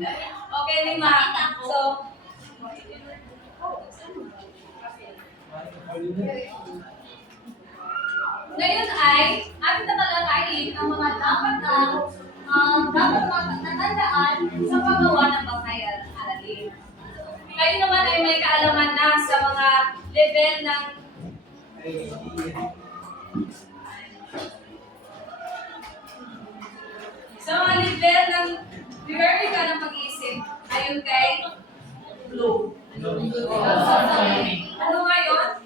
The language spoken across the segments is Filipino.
Okay, 5. So, ngayon ay ating tatalakayin ang mga dapat natandaan sa paggawa ng aralin. Kayo naman ay may kaalaman na sa mga level ng priority ka ng pag-iisip ayon kay Bloom. Ano nga yun?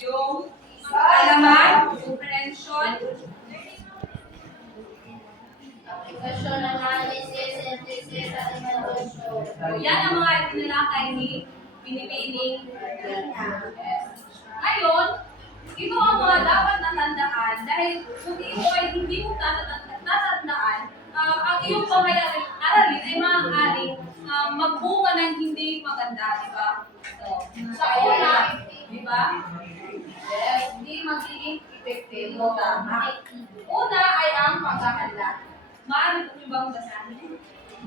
Yung kaalaman, comprehension, application, analysis, synthesis, at evaluation. Yan ang mga itinalakay ni Binibining. Ngayon, ito ang mga dapat natandaan dahil kung ito ay hindi mo tatandaan, ang iyong aralin ay maaaring magbunga ng hindi maganda, di ba? So, sa una, di ba? Yes, hindi magiging epektibo. Tama. Una ay ang paghahanda. Maaari po yung bang basahin?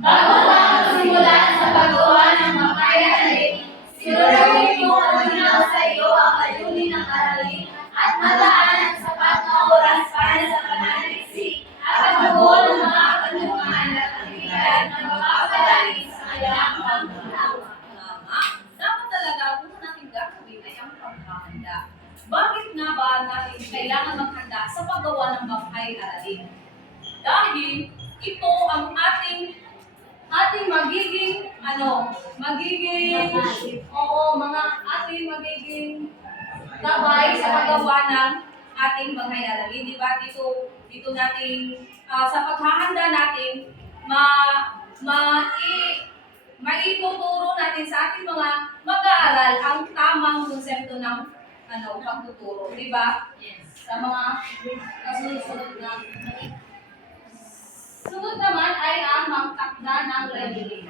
Bago ka magsimulan sa paggawa ng aralin, siguraduhin mo malinaw sa iyo ang layunin ng aralin at malaan ang sapat na oras para sa pananaliksik at pagbuo ng mga katanungan at aktibidad na magpapalalim sa kanyang pagtutunan. Tama. Dapat talaga kung natin gagawin ay ang paghahanda. Bakit nga ba natin kailangan maghanda sa paggawa ng aralin? Dahil ito ang ating magiging gabay sa paggawa ng ating aralin. Di ba? Dito natin, sa paghahanda natin, maituturo natin sa ating mga mag-aaral ang tamang konsepto ng pagtuturo. Di ba? Yes. Sa mga kasunod-sunod na. Sunod naman ay ang magtakda ng layunin.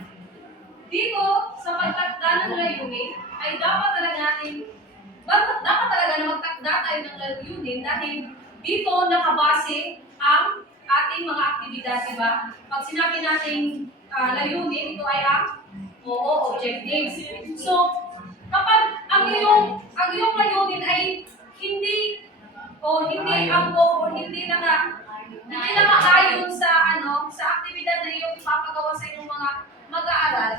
Dito, sa pagtakda ng layunin, ay dapat talaga na magtakda tayo ng layunin dahil dito nakabase ang ating mga aktibidad, diba? Pag sinabi nating layunin, ito ay ang objectives. So, kapag ang iyong layunin ay hindi nakaayon sa aktibidad na iyong ipapagawa sa inyong mga mag-aaral,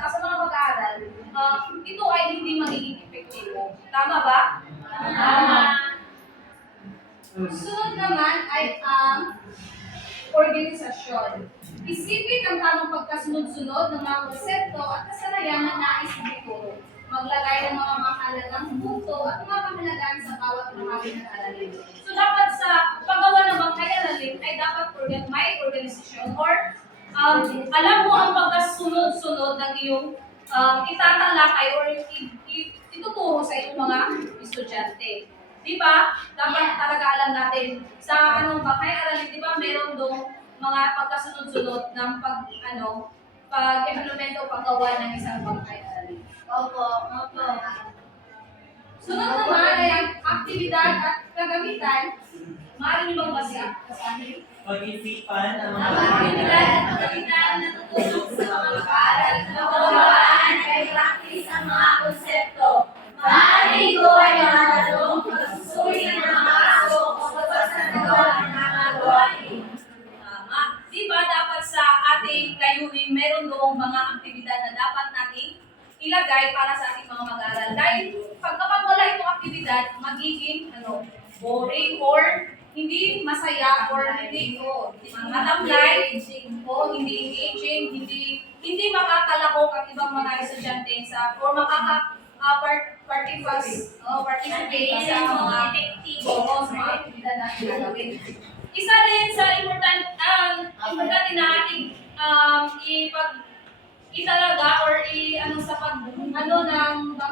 ito ay hindi magiging epektibo. Tama ba? Tama. Sunod naman ay ang organisasyon. Isipin ang tamang pagkasunod-sunod ng mga konsepto at kasanayan na nais ituturo. Maglagay ng mga mahalagang punto at mga mahalagaan sa bawat bahagi ng aralin. So dapat sa paggawa ng aralin ay dapat may organisasyon or alam mo ang pagkasunod-sunod ng iyong itatalakay or ituturo sa iyong mga estudyante. Di ba? Dapat talaga alam natin sa aralin, di ba meron dong mga pagkasunod-sunod ng pag-implement o paggawa ng isang aralin. Opo. Sunod naman ay ang aktibidad at kagamitan. Maaari niyo bang basahin? Pag-isipan ang mga Aktibidad at kagamitan na tutulong sa mga mag-aaral na mawawaan ay practice ang mga konsepto. Maaaring ito ay mga lalong pagsusuri ng mga aso o pagpasagawa ng mga gawain. Tama. Di ba dapat sa ating layunin, meron doong mga aktibidad na dapat nating ilagay para sa ating mga mag-aaral. Dahil kapag wala itong aktibidad, magiging boring or hindi masaya or hindi matamlay o hindi engaging, hindi makakalahok ang ibang mga estudyante sa or participate sa mga aktibidad na gagawin. Isa din sa importante na ating italaga or ng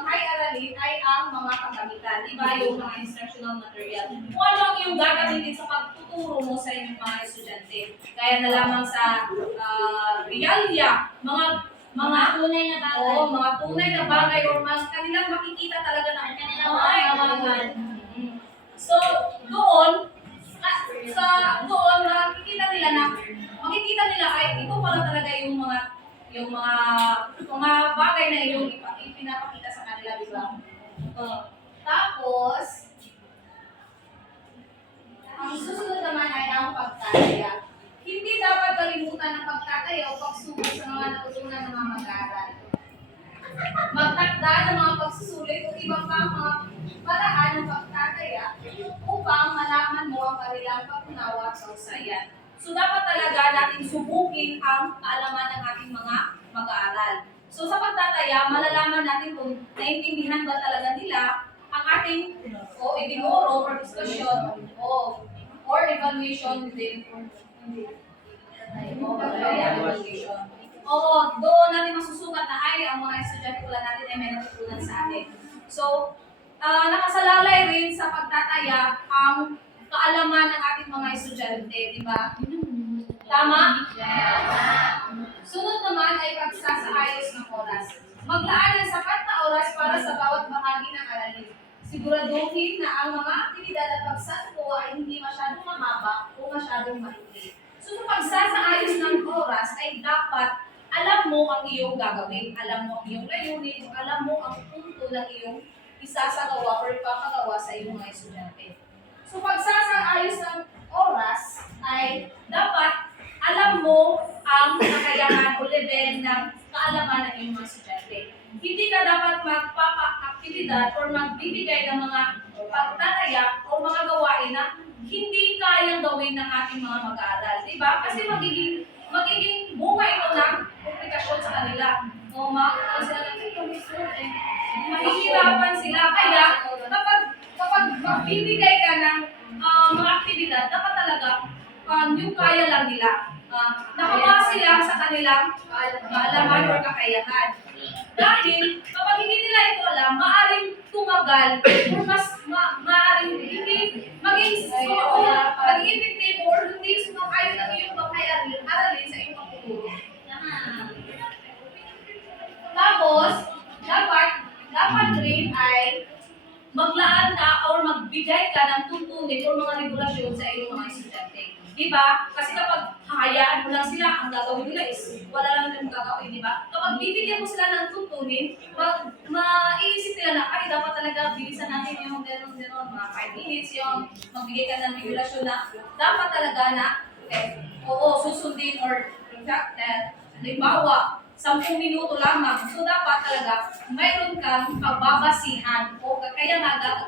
aralin ay ang mga kagamitan. Diba yung mga instructional material. Kung ano ang iyong gagamitin sa pagtuturo mo sa inyong mga estudyante. Kaya na lamang sa realia, mga tunay na bagay or mga kanilang makikita talaga na kanilang mga So, doon makikita nila ay ito pala talaga yung mga yung mga bagay na iyong ipinapakita sa kanila, di ba? Tapos, ang susunod naman ay ang pagtataya. Hindi dapat kalimutan ang pagtataya o pagsubok sa mga natutunan ng mga mag-aaral. Magtakda ng mga pagsusulit o ibang pang mga paraan ng pagtataya upang malaman mo ang kanilang pag-unawa at kausayan. So dapat talaga natin subukin ang kaalaman ng ating mga mag-aaral. So sa pagtataya, malalaman natin kung naintindihan ba talaga nila ang ating itinuro or discussion or evaluation din. Evaluation. Doon natin masusukat na ay ang mga estudyante pala natin ay may natutunan sa atin. So, nakasalalay rin sa pagtataya ang kaalaman ng ating mga estudyante, di ba? Tama? Sunod naman ay pagsasaayos ng oras. Maglaan ng sapat na oras para sa bawat bahagi ng aralin. Siguraduhin na ang mga aktibidad at pagsasagawa ay hindi masyadong mahaba o masyadong maikli. So sa pagsasaayos ng oras ay dapat alam mo ang iyong gagawin, alam mo ang iyong layunin, alam mo ang punto ng iyong isasagawa o ipapagawa sa iyong mga estudyante. So pagsasaayos ng oras ay dapat alam mo ang kakayahan o level ng kaalaman ng iyong mga estudyante. Hindi ka dapat magpapa-aktibidad or magbibigay ng mga pagtataya o mga gawain na hindi kayang gawin ng ating mga mag-aaral. Diba? Kasi magiging bunga ito ng komplikasyon sa kanila. O mahihirapan sila. Kaya kapag magbibigay ka ng mga aktibidad, dapat talaga yung kaya lang nila. Nakabase lang sa kanilang kaalaman or kakayahan. Dahil kapag hindi nila ito alam, maaaring tumagal or mas maaaring hindi maging effective or hindi sumakayon ng iyong aralin sa iyong pagtuturo. Tapos, dapat rin ay maglaan ka or magbigay ka ng tuntunin o mga regulasyon sa iyong mga estudyante. Diba? Kasi kapag hahayaan mo lang sila, ang gagawin nila is wala lang yung gagawin, diba? Kapag bibigyan mo sila ng tuntunin, maiisip nila na, ay, dapat talaga bilisan natin yung gano'n, mga 5 minutes yung magbigay ka ng regulasyon na dapat talaga na, susundin or halimbawa, 10 minuto lamang. So, dapat talaga mayroon kang pagbabasihan o kaya nga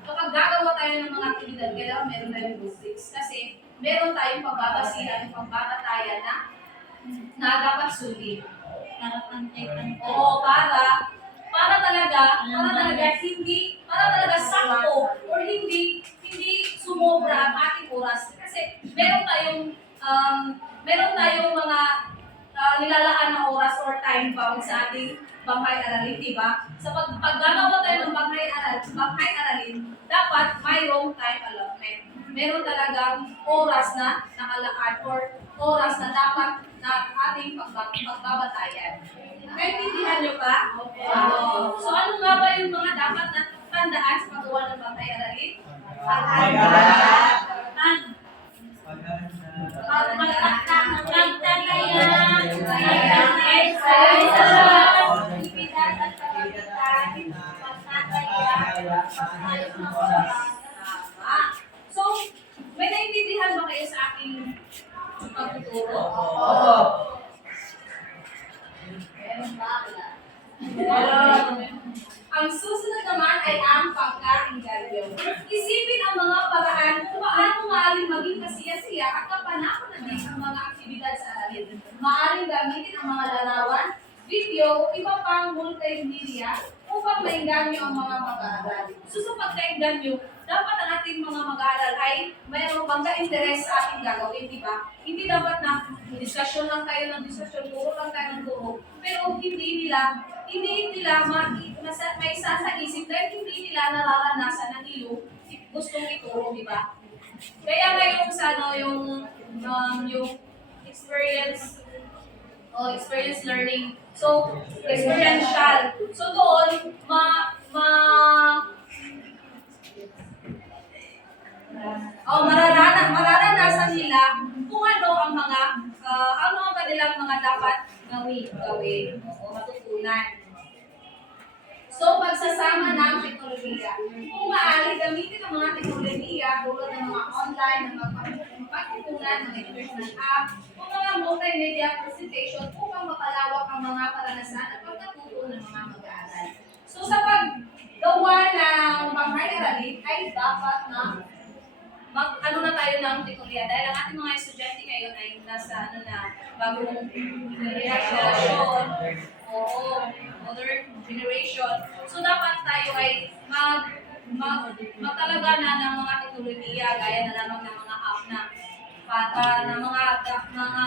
kapag gagawa tayo ng mga aktibidad, kailangan meron tayong rubrics. Kasi meron tayong pagbabasihan, pagbabatayan na dapat sundin. Oo, para talaga sakto or hindi sumobra ang ating oras. Kasi meron tayong mga nilalaan na oras or time bound sa ating banghay aralin, di ba? Sa paggagawa tayo ng banghay aralin, dapat mayroong time allotment. Meron talagang oras na nakalaan or oras na dapat na ating pagbabatayan. Naintindihan niyo pa? So ano nga ba yung mga dapat na tandaan sa paggawa ng banghay aralin? So, may naintindihan ba kayo sa aking pagtuturo? Meron ba? Ang susunod naman ay ang pagkaingalyo. Isipin ang mga paraan kung paano maaaring maging kasiya-siya at kapanapanabik ang mga aktibidad sa aralin. Maaaring gamitin ang mga larawan, video, o iba pang multimedia upang maingganyo ang mga mag-aaral. So sa pagkaingganyo, dapat ang ating mga mag-aaral ay mayroong pagka-interes sa ating gagawin, di ba? Hindi dapat na diskusyon lang tayo ng diskusyon, turo lang tayo ng turo, pero hindi nila may isa sa isip dahil hindi nila nararanasan ang iyong gustong ituro, di ba? Kaya ngayon yung experience learning. So, experiential. So doon, mararanasan nila kung ano ang kanilang mga dapat gawin o matutunan. So, pagsasama ng teknolohiya. Kung maaari, gamitin ang mga teknolohiya tulad ng mga online na magpagkukunan, mga educational app, o mga multimedia presentation upang mapalawak ang mga karanasan at pagkatuto ng mga mag-aaral. So, sa paggawa ng pang-aralin ay dapat na ano na tayo ng teknolohiya dahil ang ating mga estudyante ngayon ay nasa bagong generation, modern generation. So dapat tayo ay magtalaga na ng mga teknolohiya gaya na lamang ng mga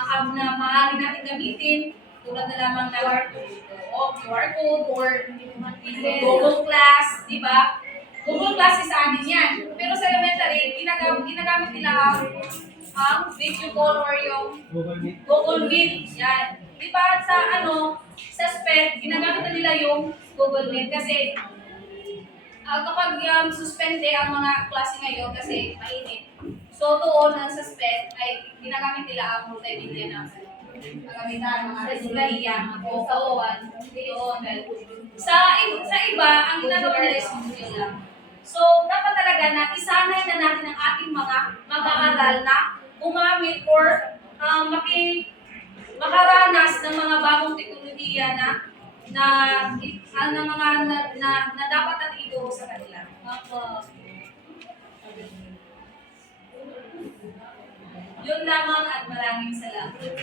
app na maaari natin gamitin tulad na lamang ng QR code or Google Class, di ba? Google Class is sa atin yan. Pero sa elementary, ginagamit nila ang video call or yung Google Meet. Yan. Di ba sa sa SPED, ginagamit na nila yung Google Meet kasi kapag suspende ang mga klase ngayon kasi mainit. So doon sa SPED ay ginagamit nila ang multimedia na pagamitan, mga teknolohiya, mga posawan, doon. Sa iba, ang ginagawa nila is video lang. So, dapat talaga na isanay na natin ang ating mga mag-aaral na gumamit or makaranas ng mga bagong teknolohiya na dapat natin ituro sa kanila. Yun lamang at maraming salamat.